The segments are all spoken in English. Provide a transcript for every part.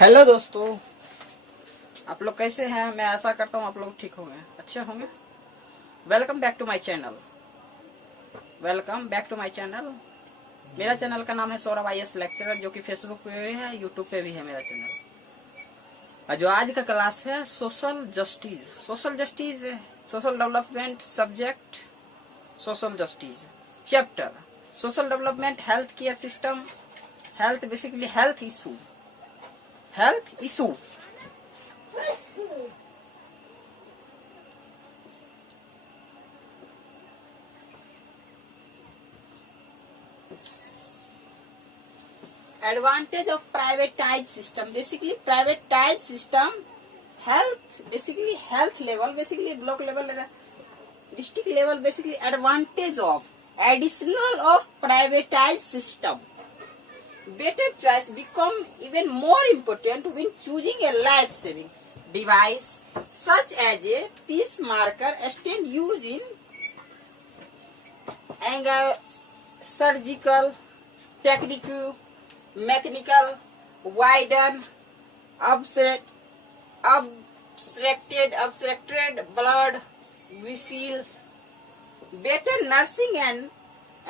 Hello दोस्तों, आप लोग कैसे हैं? मैं आशा करता हूँ आप लोग ठीक होंगे, अच्छे होंगे। Welcome back to my channel. Welcome back to my channel. मेरा चैनल का नाम है सौरभ IAS लेक्चरर, जो कि फेसबुक पे भी है, यूट्यूब पे भी है मेरा चैनल। और जो आज का क्लास है social justice, social development subject, social justice chapter, social development, health care system, health basically health issue. Advantage of privatized system, basically privatized system, health level, basically block level, district level, basically advantage of additional of privatized system. Better choice become even more important when choosing a life-saving device such as a peace marker stent used in surgical, technical, mechanical, widen, obstructed blood vessel, better nursing and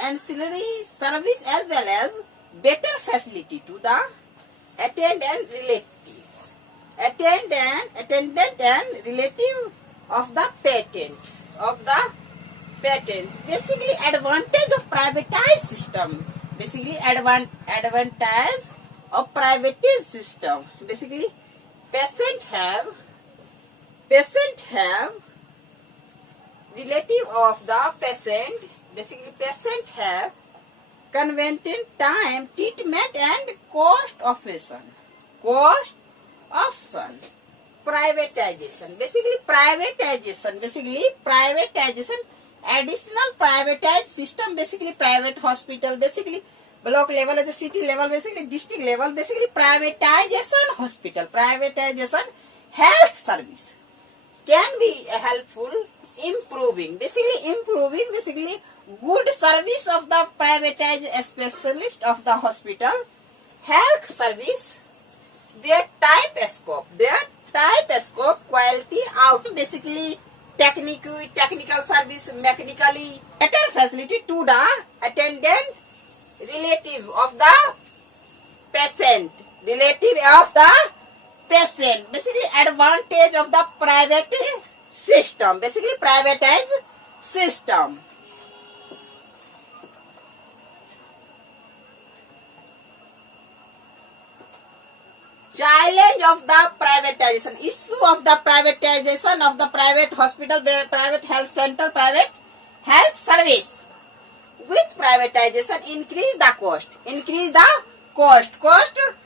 ancillary service, as well as better facility to the attendant and relative of the patents. Basically, advantage of privatized system. Basically, advantage of privatized system. Basically, patient have relative of the patient. Basically, patient have convenient time, treatment, and cost option. Privatization. Basically, additional privatized system. Basically, private hospital. Basically, block level, at the city level, basically district level. Basically, privatization hospital, privatization health service can be helpful improving good service of the privatized specialist of the hospital health service, their type scope, quality out, basically technical service, mechanically better facility to the attendant, relative of the patient, basically advantage of the private system, basically privatized system. Challenge of the privatization, issue of the privatization of the private hospital, private health center, private health service. With privatization, increase the cost,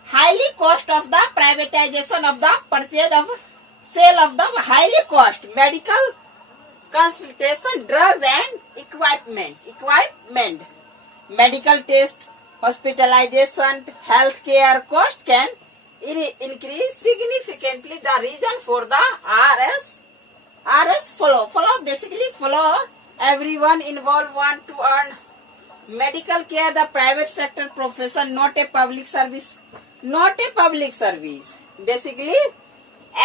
highly cost of the privatization of the purchase of sale of the highly cost medical consultation, drugs and equipment, medical test, hospitalization, healthcare cost can increase significantly. The reason for the RS follow, basically follow everyone involved want to earn medical care, the private sector profession, not a public service. Basically,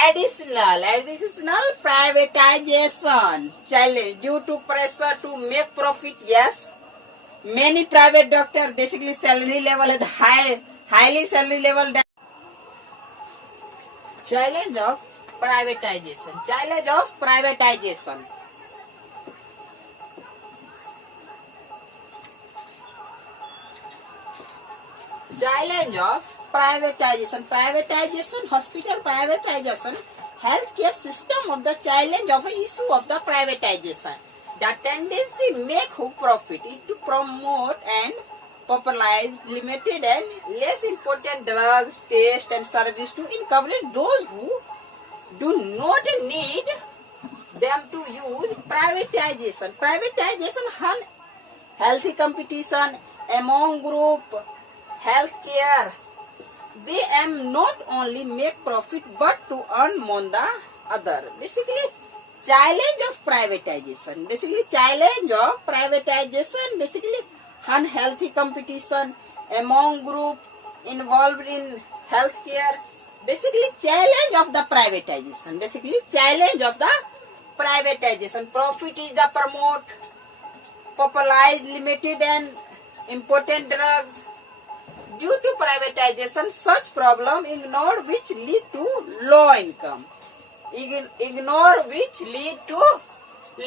additional privatization challenge due to pressure to make profit. Yes, many private doctors, basically salary level is highly salary level. Challenge of privatization. Challenge of privatization hospital privatization, healthcare system of the challenge of issue of the privatization. The tendency make who profit is to promote and popularize limited and less important drugs, tests and service to encourage those who do not need them to use privatization. Healthy competition among group healthcare. They am not only make profit but to earn on the other. Basically, challenge of privatization. Basically, unhealthy competition among group involved in healthcare. basically challenge of the privatization. Basically challenge of the privatization. Profit is the promote, popularize limited and important drugs. Due to privatization, such problem ignored which lead to low income. Ignore which lead to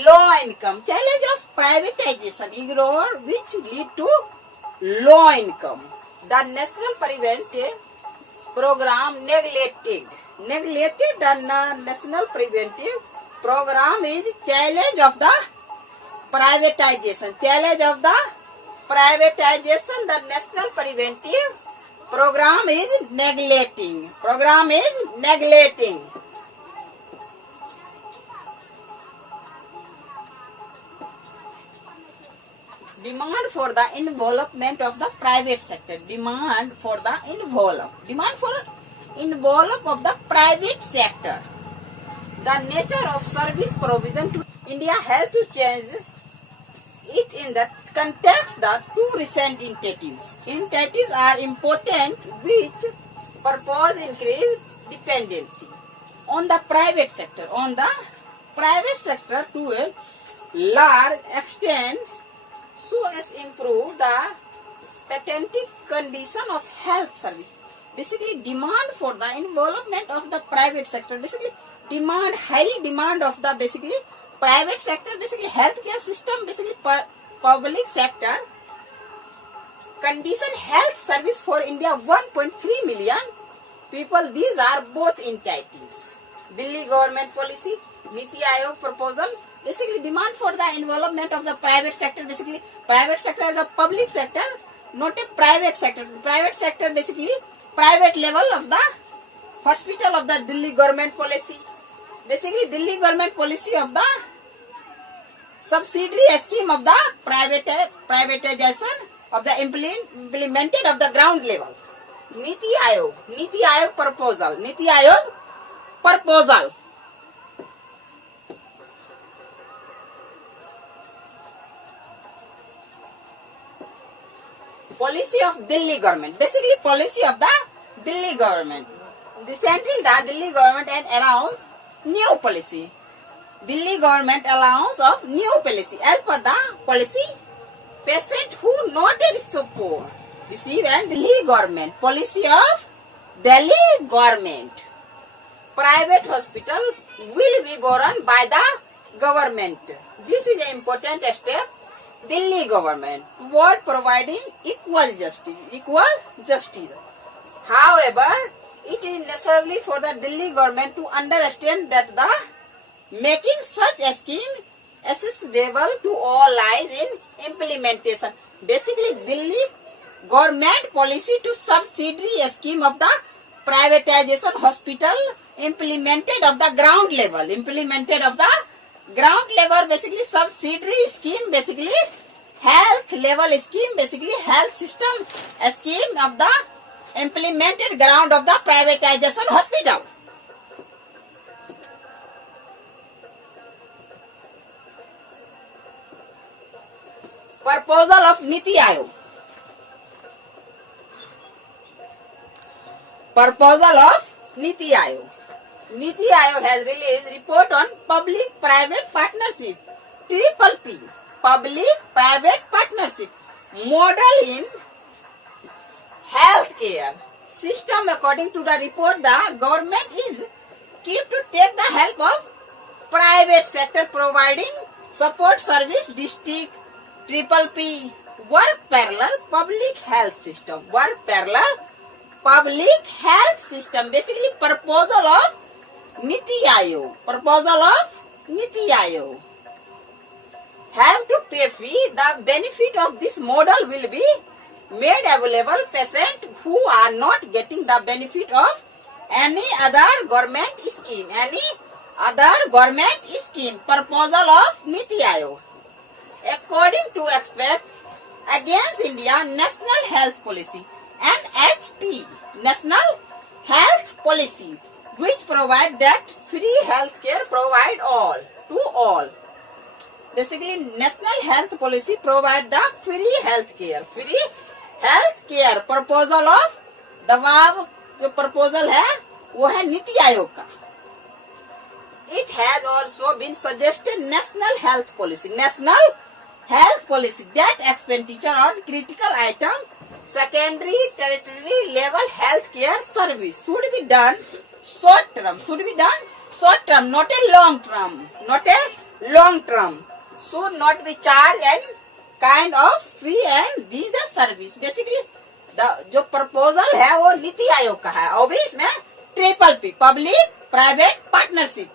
low income. Challenge of privatization. Ignore which lead to low income. The National Preventive Program neglected. The National Preventive Program is challenge of the privatization. Challenge of the privatization. The National Preventive Program is neglecting. Program is neglecting. Demand for the involvement of the private sector. Demand for involvement of the private sector. The nature of service provision to India has to change it in the context the two recent initiatives. Initiatives are important which purpose increase dependency on the private sector. On the private sector to a large extent so as improve the patentic condition of health service. Basically demand for the involvement of the private sector. Basically highly demand of the basically private sector, basically healthcare system, basically public sector condition health service for India 1.3 million people. These are both initiatives. Delhi government policy, Niti Aayog proposal. Basically demand for the involvement of the private sector. Basically private sector is the public sector, not a private sector. Private sector basically private level of the hospital of the Delhi government policy. Basically Delhi government policy of the subsidiary scheme of the privatization of the implemented of the ground level. Niti Aayog proposal. Policy of Delhi government. Basically policy of the Delhi government. Recently the Delhi government had announced new policy. Delhi government allowance of new policy. As per the policy, patient who not support receive and Delhi government policy of Delhi government. Private hospital will be borne by the government. This is an important step. Delhi government toward providing equal justice. However, it is necessary for the Delhi government to understand that the making such a scheme accessible to all lies in implementation. Basically, Delhi government policy to subsidiary scheme of the privatization hospital implemented of the ground level. Basically subsidiary scheme, basically health level scheme, basically health system scheme of the implemented ground of the privatization hospital. Proposal of Niti Aayog. Niti Aayog has released report on public-private partnership, PPP, public-private partnership model in healthcare system. According to the report, the government is kept to take the help of private sector providing support service district PPP work parallel public health system. Basically proposal of Niti Aayog have to pay fee. The benefit of this model will be made available patients who are not getting the benefit of any other government scheme. Proposal of Niti Aayog. According to experts, against India National Health Policy, NHP, National Health Policy, which provide that free health care provide all to all. Basically, National Health Policy provide the free health care. Proposal of दबाव जो proposal है वो है नीति आयोग का। It has also been suggested national health policy that expenditure on critical item secondary tertiary level health care service should be done short term, not a long term, should not be charged and kind of fee and these are service। Basically जो proposal है वो नीति आयोग का है और भी इसमें PPP public private partnership.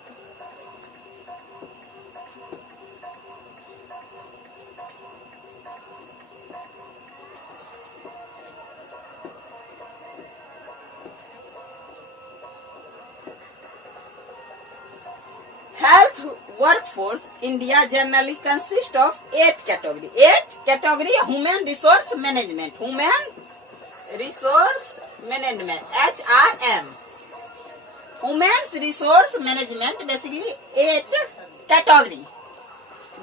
Health workforce India generally consists of 8 category human resource management HRM। Human resource management basically 8 category: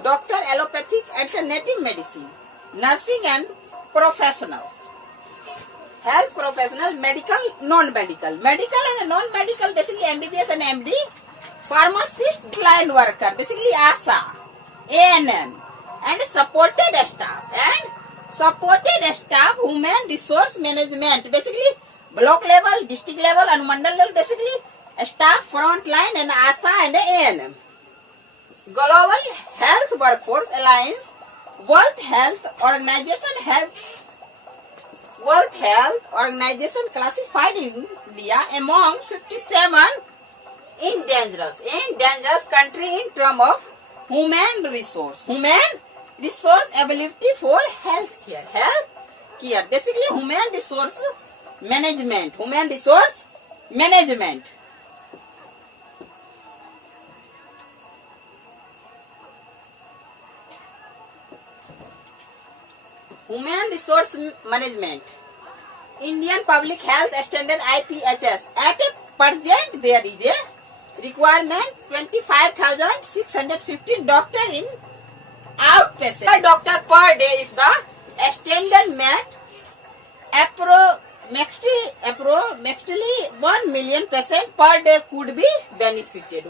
doctor, allopathic, alternative medicine, nursing and professional, health professional, medical, non-medical, medical and non-medical basically MBBS and MD, pharmacist, line worker basically ASA, ANM, and supported staff human resource management basically block level, district level and mandal level basically staff front line and ASA and ANM। Global Health Workforce Alliance World Health Organization classified India among 57 in dangerous country in terms of human resource ability for health care basically human resource management। Human resource management Indian Public Health Standard IPHS at present there is a requirement 25,615 doctor in outpatient per doctor per day if the standard met approximately 1 million patient per day could be benefited